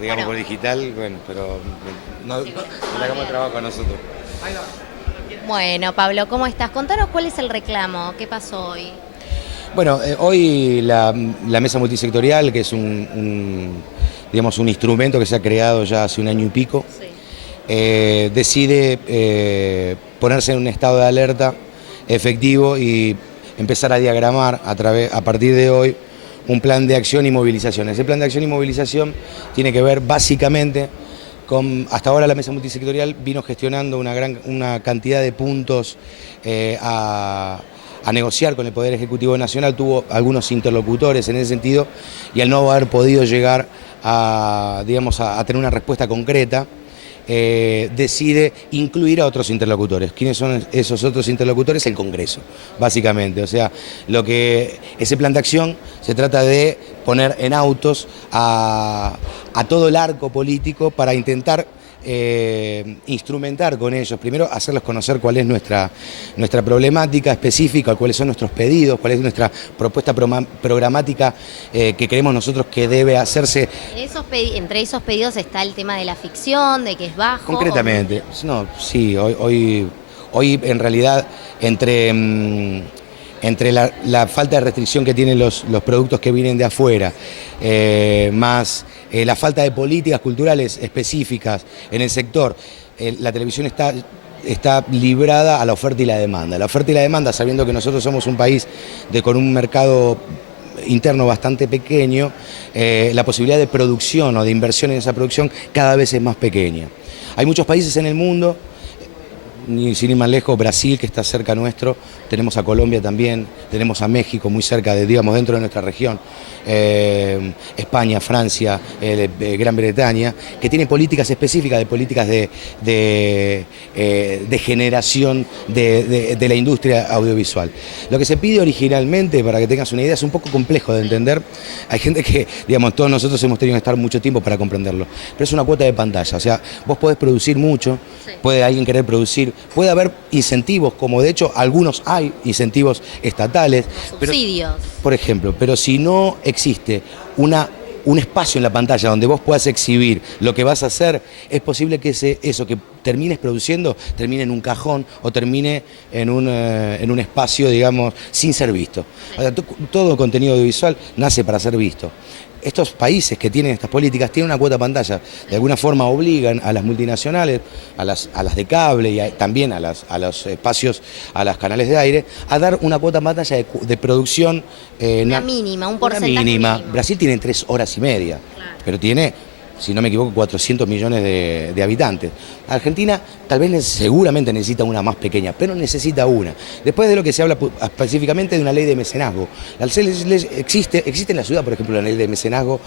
digamos, Bueno. por digital, bueno, pero no hagamos el trabajo a nosotros. Bueno, Pablo, ¿cómo estás? Contanos cuál es el reclamo, qué pasó hoy. Bueno, hoy la mesa multisectorial, que es digamos, un instrumento que se ha creado ya hace un año y pico, Sí. decide ponerse en un estado de alerta efectivo y empezar a diagramar a partir de hoy un plan de acción y movilización. Ese plan de acción y movilización tiene que ver básicamente hasta ahora la mesa multisectorial vino gestionando una cantidad de puntos a negociar con el Poder Ejecutivo Nacional, tuvo algunos interlocutores en ese sentido, y al no haber podido llegar digamos, a tener una respuesta concreta, decide incluir a otros interlocutores. ¿Quiénes son esos otros interlocutores? El Congreso, básicamente. O sea, ese plan de acción se trata de poner en autos a todo el arco político para intentar instrumentar con ellos, primero hacerlos conocer cuál es nuestra problemática específica, cuáles son nuestros pedidos, cuál es nuestra propuesta programática que creemos nosotros que debe hacerse. Entre esos pedidos está el tema de la ficción, de que es bajo. Concretamente, no, sí, hoy en realidad entre la falta de restricción que tienen los productos que vienen de afuera, más la falta de políticas culturales específicas en el sector, la televisión está librada a la oferta y la demanda. La oferta y la demanda, sabiendo que nosotros somos un país con un mercado interno bastante pequeño, la posibilidad de producción o de inversión en esa producción cada vez es más pequeña. Hay muchos países en el mundo, sin ir más lejos, Brasil, que está cerca nuestro, tenemos a Colombia también, tenemos a México muy cerca, digamos, dentro de nuestra región, España, Francia, Gran Bretaña, que tienen políticas específicas, de políticas de generación de la industria audiovisual. Lo que se pide originalmente, para que tengas una idea, es un poco complejo de entender. Hay gente que, digamos, todos nosotros hemos tenido que estar mucho tiempo para comprenderlo, pero es una cuota de pantalla. O sea, vos podés producir mucho, puede alguien querer producir, puede haber incentivos, como de hecho algunos hay incentivos estatales. Subsidios. Por ejemplo, pero si no existe un espacio en la pantalla donde vos puedas exhibir lo que vas a hacer, es posible que eso que termines produciendo termine en un cajón o termine en un espacio, digamos, sin ser visto. O sea, todo contenido audiovisual nace para ser visto. Estos países que tienen estas políticas tienen una cuota pantalla. De alguna forma obligan a las multinacionales, a las de cable y también a los espacios, a los canales de aire, a dar una cuota pantalla de producción. Una mínima, un porcentaje mínima. mínimo. Brasil tiene 3 horas y media, Claro. pero tiene, si no me equivoco, 400 millones de habitantes. Argentina tal vez seguramente necesita una más pequeña, pero necesita una. Después de lo que se habla específicamente de una ley de mecenazgo. Existe en la ciudad, por ejemplo, la ley de mecenazgo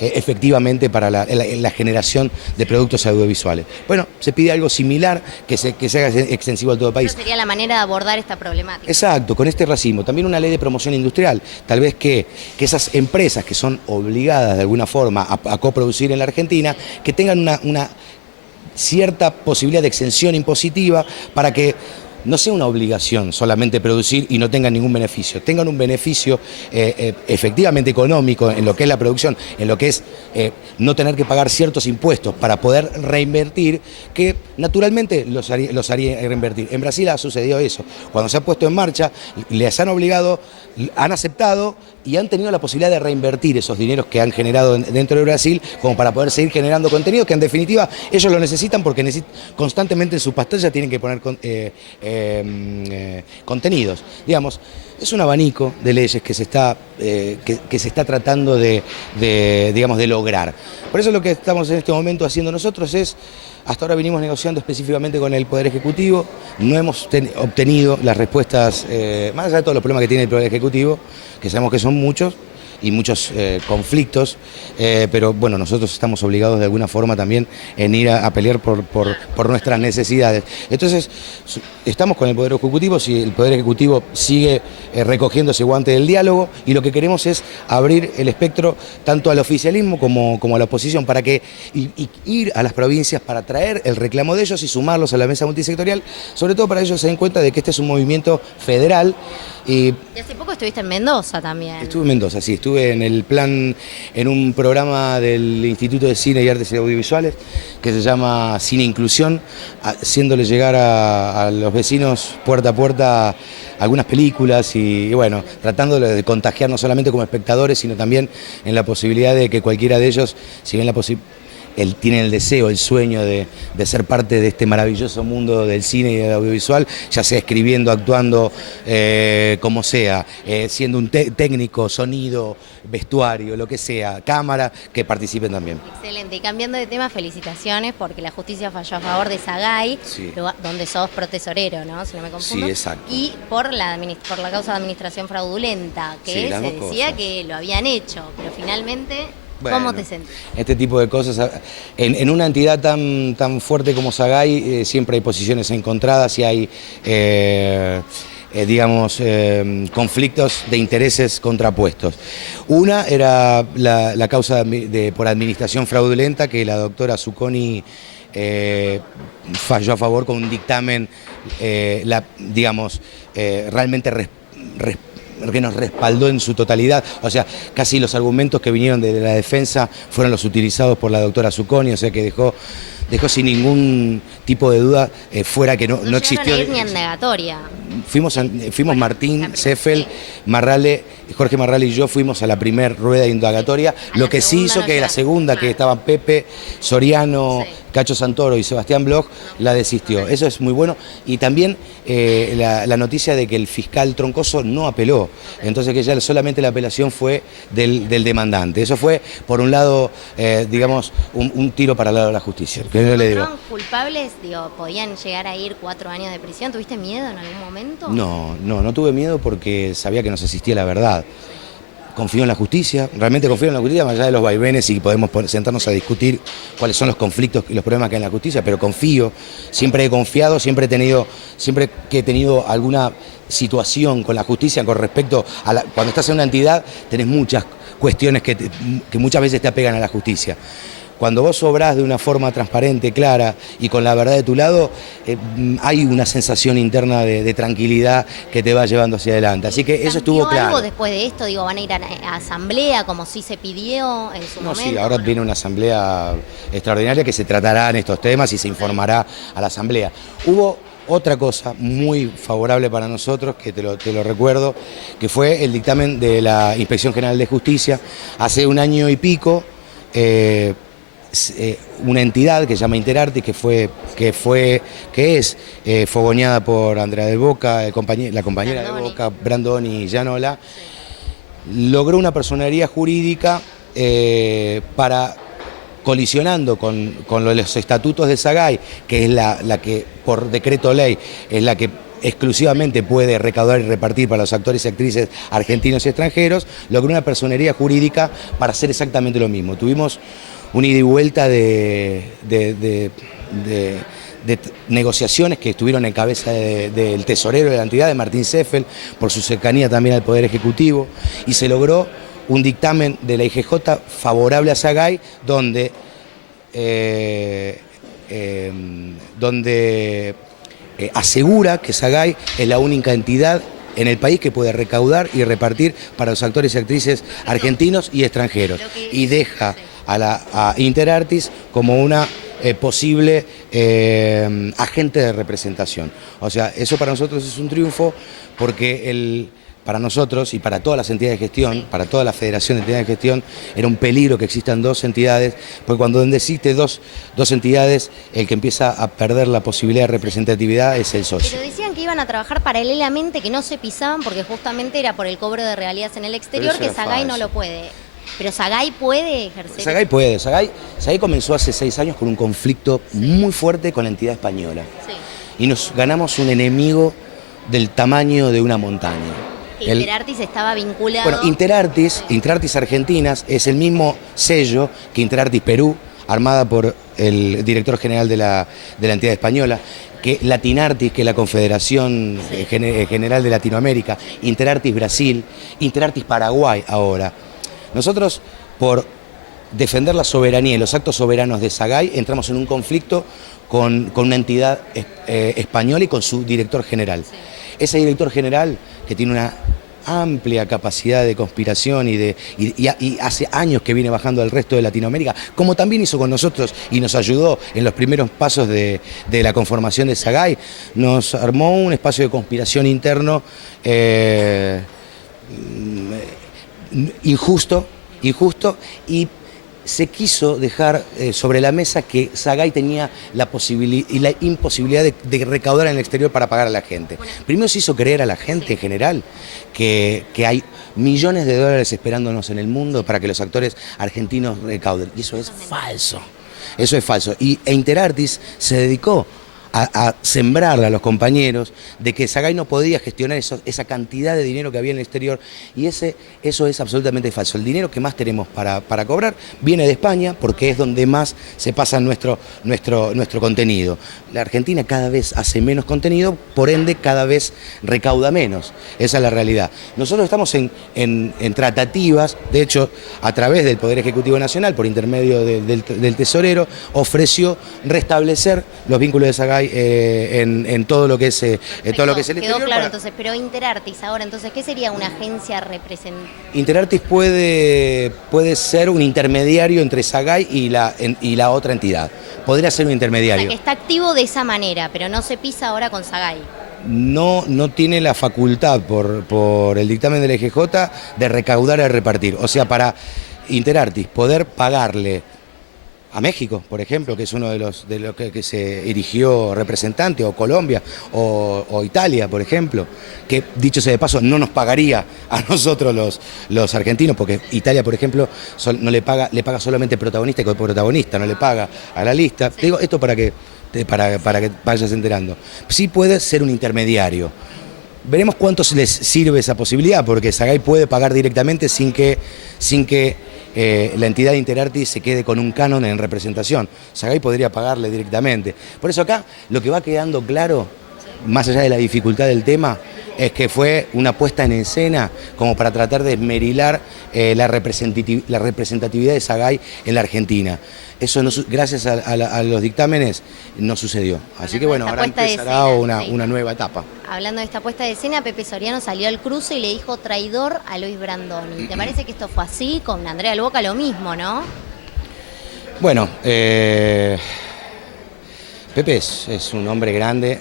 efectivamente para la generación de productos audiovisuales. Bueno, se pide algo similar que se haga extensivo a todo el país. Esa sería la manera de abordar esta problemática. Exacto, con este racimo. También una ley de promoción industrial. Tal vez que esas empresas que son obligadas de alguna forma a coproducir en la Argentina, que tengan una cierta posibilidad de exención impositiva para que no sea una obligación solamente producir y no tengan ningún beneficio, tengan un beneficio efectivamente económico en lo que es la producción, en lo que es no tener que pagar ciertos impuestos para poder reinvertir, que naturalmente los haría reinvertir. En Brasil ha sucedido eso. Cuando se ha puesto en marcha, les han obligado, han aceptado y han tenido la posibilidad de reinvertir esos dineros que han generado dentro de Brasil como para poder seguir generando contenido que en definitiva ellos lo necesitan porque constantemente en su pantalla tienen que poner contenidos. Digamos, es un abanico de leyes que se está tratando digamos, de lograr. Por eso lo que estamos en este momento haciendo nosotros es, hasta ahora venimos negociando específicamente con el Poder Ejecutivo, no hemos obtenido las respuestas, más allá de todos los problemas que tiene el Poder Ejecutivo, que sabemos que son muchos, y muchos conflictos, pero bueno, nosotros estamos obligados de alguna forma también en ir a pelear por nuestras necesidades. Entonces, estamos con el Poder Ejecutivo, si el Poder Ejecutivo sigue recogiendo ese guante del diálogo, y lo que queremos es abrir el espectro tanto al oficialismo como a la oposición, para que ir a las provincias para traer el reclamo de ellos y sumarlos a la mesa multisectorial, sobre todo para que ellos se den cuenta de que este es un movimiento federal. Y hace poco estuviste en Mendoza también. Estuve en Mendoza, sí, estuve estuve en el plan, en un programa del Instituto de Cine y Artes Audiovisuales que se llama Cine Inclusión, haciéndole llegar a los vecinos puerta a puerta algunas películas y bueno, tratando de contagiar no solamente como espectadores, sino también en la posibilidad de que cualquiera de ellos, si bien tiene el deseo, el sueño de ser parte de este maravilloso mundo del cine y del audiovisual, ya sea escribiendo, actuando, como sea, siendo un técnico, sonido, vestuario, lo que sea, cámara, que participen también. Excelente. Y cambiando de tema, felicitaciones porque la justicia falló a favor de Sagay, Sí. donde sos protesorero, ¿no? Si no me confundo. Sí, exacto. Y por la causa de administración fraudulenta, que Sí, las se dos decía cosas. que lo habían hecho, pero finalmente, Bueno, ¿cómo te sentís? este tipo de cosas, en una entidad tan fuerte como Sagay, siempre hay posiciones encontradas y hay, digamos, conflictos de intereses contrapuestos. Una era la causa por administración fraudulenta, que la doctora Zucconi falló a favor con un dictamen, digamos, realmente que nos respaldó en su totalidad, o sea, casi los argumentos que vinieron de la defensa fueron los utilizados por la doctora Zucconi, o sea que dejó sin ningún tipo de duda fuera que no existió. No ni en negatoria. Fuimos Martín, Seffel, Marrale, Jorge Marrale y yo fuimos a la primera rueda de indagatoria, lo que sí hizo que la segunda, que estaban Pepe, Soriano, Sí. Cacho Santoro y Sebastián Bloch, la desistió. Eso es muy bueno. Y también la noticia de que el fiscal Troncoso no apeló, entonces que ya solamente la apelación fue del demandante. Eso fue, por un lado, digamos, un tiro para el lado de la justicia. Que yo le digo. ¿Fueron culpables? Digo, ¿podían llegar a ir 4 años de prisión? ¿Tuviste miedo en algún momento? No tuve miedo porque sabía que nos asistía la verdad. Confío en la justicia, realmente confío en la justicia, más allá de los vaivenes y podemos sentarnos a discutir cuáles son los conflictos y los problemas que hay en la justicia, pero confío, siempre he confiado, siempre que he tenido alguna situación con la justicia con respecto a cuando estás en una entidad tenés muchas cuestiones que muchas veces te apegan a la justicia. Cuando vos obrás de una forma transparente, clara y con la verdad de tu lado, hay una sensación interna de tranquilidad que te va llevando hacia adelante. Así que eso estuvo ¿Cambió claro. algo después de esto? Digo, ¿van a ir a asamblea como sí se pidió en su momento? Sí, ahora viene una asamblea extraordinaria que se tratará en estos temas y se informará a la asamblea. Hubo otra cosa muy favorable para nosotros, que te lo recuerdo, que fue el dictamen de la Inspección General de Justicia hace un año y pico. Una entidad que se llama Interartis, que es fogoneada por Andrea del Boca, la compañera Brandoni. de Boca, Brandoni y Gianola, logró una personería jurídica colisionando con los estatutos de Sagay, que es la que por decreto ley es la que exclusivamente puede recaudar y repartir para los actores y actrices argentinos y extranjeros, logró una personería jurídica para hacer exactamente lo mismo. Tuvimos un ida y vuelta de negociaciones que estuvieron en cabeza del tesorero de la entidad, de Martín Seffel, por su cercanía también al Poder Ejecutivo, y se logró un dictamen de la IGJ favorable a Sagay, donde asegura que Sagay es la única entidad en el país que puede recaudar y repartir para los actores y actrices argentinos y extranjeros, y deja a Interartis como una posible agente de representación. O sea, eso para nosotros es un triunfo porque para nosotros y para todas las entidades de gestión, para toda la Federación de Entidades de Gestión, era un peligro que existan dos entidades, porque cuando existe dos entidades, el que empieza a perder la posibilidad de representatividad es el socio. Pero decían que iban a trabajar paralelamente, que no se pisaban, porque justamente era por el cobro de regalías en el exterior, Pero que eso era Sagay no falso. lo puede. Pero Sagay puede ejercer. Sagay puede. Sagay comenzó hace 6 años con un conflicto muy fuerte con la entidad española. Sí. Y nos ganamos un enemigo del tamaño de una montaña. Interartis estaba vinculado. Bueno, Interartis Argentinas es el mismo sello que Interartis Perú, armada por el director general de la entidad española, que Latinartis, que es la Confederación General de Latinoamérica, Interartis Brasil, Interartis Paraguay ahora. Nosotros, por defender la soberanía y los actos soberanos de Sagay, entramos en un conflicto con una entidad española y con su director general. Sí. Ese director general, que tiene amplia capacidad de conspiración y hace años que viene bajando al resto de Latinoamérica, como también hizo con nosotros y nos ayudó en los primeros pasos de la conformación de Sagay, nos armó un espacio de conspiración interno injusto y se quiso dejar sobre la mesa que Sagay tenía la posibilidad y la imposibilidad de recaudar en el exterior para pagar a la gente. Primero se hizo creer a la gente en general que hay millones de dólares esperándonos en el mundo para que los actores argentinos recauden. Y eso es falso. Eso es falso. E Interartis se dedicó a sembrarle a los compañeros de que Sagay no podía gestionar esa cantidad de dinero que había en el exterior, y eso es absolutamente falso. El dinero que más tenemos para cobrar viene de España, porque es donde más se pasa nuestro contenido. La Argentina cada vez hace menos contenido, por ende cada vez recauda menos. Esa es la realidad. Nosotros estamos en tratativas, de hecho, a través del Poder Ejecutivo Nacional, por intermedio del tesorero, ofreció restablecer los vínculos de Sagay en todo lo que es todo lo que es el exterior. Quedó claro, entonces, pero Interartis ahora, entonces, ¿qué sería una agencia representativa? Interartis puede ser un intermediario entre Sagay y la otra entidad. Podría ser un intermediario. O sea, que está activo de esa manera, pero no se pisa ahora con Sagay. No tiene la facultad por el dictamen del EGJ de recaudar y repartir. O sea, para Interartis poder pagarle a México, por ejemplo, que es uno de los que se erigió representante, o Colombia, o Italia, por ejemplo, que dicho sea de paso, no nos pagaría a nosotros los argentinos, porque Italia, por ejemplo, no le paga solamente protagonista y coprotagonista, no le paga a la lista. Te digo esto para que vayas enterando. Sí puede ser un intermediario. Veremos cuánto les sirve esa posibilidad, porque Sagay puede pagar directamente sin que la entidad de Interartis se quede con un canon en representación. Sagay podría pagarle directamente. Por eso acá lo que va quedando claro, más allá de la dificultad del tema, es que fue una puesta en escena como para tratar de esmerilar la representatividad de Sagay en la Argentina. Eso, no, gracias a los dictámenes, no sucedió. Así que bueno, ahora empezará una nueva etapa. Hablando de esta puesta de escena, Pepe Soriano salió al cruce y le dijo traidor a Luis Brandoni. ¿Te parece que esto fue así? Con Andrea del Boca lo mismo, ¿no? Bueno, Pepe es un hombre grande,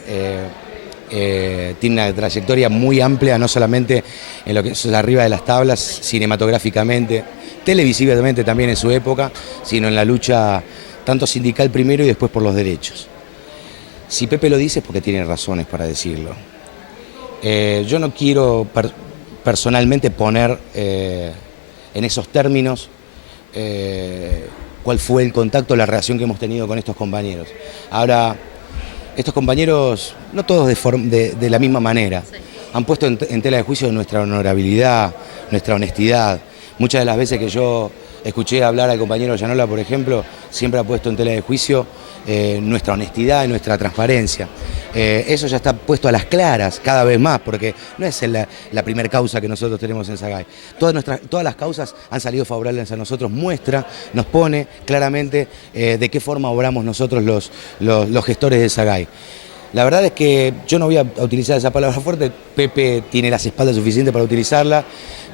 tiene una trayectoria muy amplia, no solamente en lo que es arriba de las tablas, cinematográficamente, televisivamente también en su época, sino en la lucha tanto sindical primero y después por los derechos. Si Pepe lo dice es porque tiene razones para decirlo. Yo no quiero personalmente poner en esos términos cuál fue el contacto, la relación que hemos tenido con estos compañeros. Ahora, estos compañeros, no todos de la misma manera, han puesto en tela de juicio nuestra honorabilidad, nuestra honestidad. Muchas de las veces que yo escuché hablar al compañero Llanola, por ejemplo, siempre ha puesto en tela de juicio nuestra honestidad y nuestra transparencia. Eso ya está puesto a las claras cada vez más, porque no es la primera causa que nosotros tenemos en Sagay. Todas las causas han salido favorables a nosotros, nos pone claramente de qué forma obramos nosotros los gestores de Sagay. La verdad es que yo no voy a utilizar esa palabra fuerte, Pepe tiene las espaldas suficientes para utilizarla,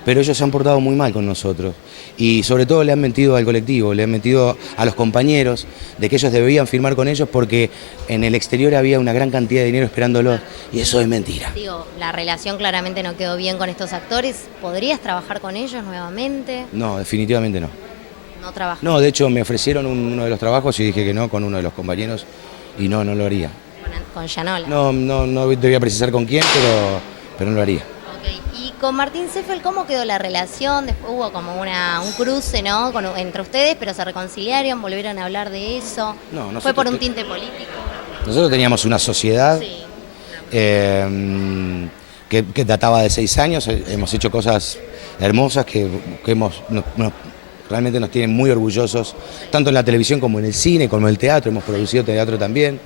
pero ellos se han portado muy mal con nosotros y sobre todo le han mentido al colectivo, le han mentido a los compañeros de que ellos debían firmar con ellos porque en el exterior había una gran cantidad de dinero esperándolos y eso es mentira. Digo, la relación claramente no quedó bien con estos actores. ¿Podrías trabajar con ellos nuevamente? No, definitivamente no. ¿No trabajas? No, de hecho me ofrecieron uno de los trabajos y dije que no con uno de los compañeros y no lo haría. ¿Con Llanola? No debía precisar con quién, pero no lo haría. Y con Martín Seffel, ¿cómo quedó la relación? Después hubo como un cruce, ¿no? Entre ustedes, pero se reconciliaron, volvieron a hablar de eso. No, ¿Fue por un tinte político? Nosotros teníamos una sociedad que databa de 6 años, hemos hecho cosas hermosas que realmente nos tienen muy orgullosos, tanto en la televisión como en el cine, como en el teatro, hemos producido teatro también.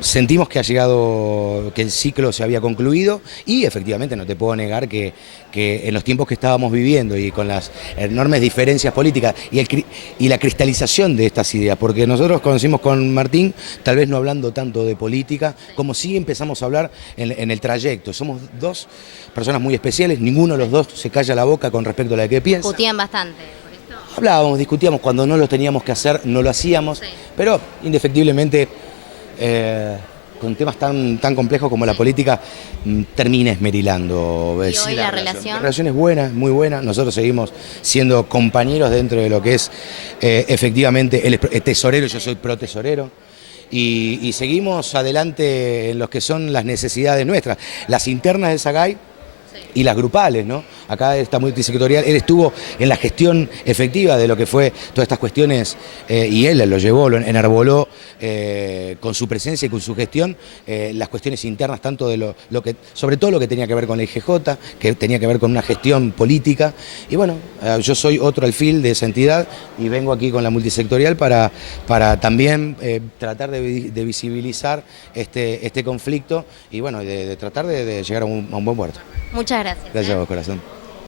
sentimos que ha llegado, que el ciclo se había concluido y efectivamente no te puedo negar que en los tiempos que estábamos viviendo y con las enormes diferencias políticas y la cristalización de estas ideas, porque nosotros conocimos con Martín, tal vez no hablando tanto de política, como sí empezamos a hablar en el trayecto. Somos dos personas muy especiales, ninguno de los dos se calla la boca con respecto a lo que piensa. Discutían bastante. Hablábamos, discutíamos, cuando no lo teníamos que hacer, no lo hacíamos, sí. Pero indefectiblemente con temas tan complejos como la política termina esmerilando. ¿Y hoy la relación? La relación es buena, muy buena, nosotros seguimos siendo compañeros dentro de lo que es efectivamente, él es tesorero, yo soy protesorero. Y seguimos adelante en lo que son las necesidades nuestras, las internas de Sagay y las grupales, ¿no? Acá está multisectorial, él estuvo en la gestión efectiva de lo que fue todas estas cuestiones y él lo llevó, lo enarboló con su presencia y con su gestión las cuestiones internas, tanto de lo que, sobre todo lo que tenía que ver con la IGJ, que tenía que ver con una gestión política, y bueno, yo soy otro alfil de esa entidad y vengo aquí con la multisectorial para también tratar de visibilizar este conflicto y bueno, de tratar de llegar a un buen puerto. Muchas gracias. Gracias a vos, corazón.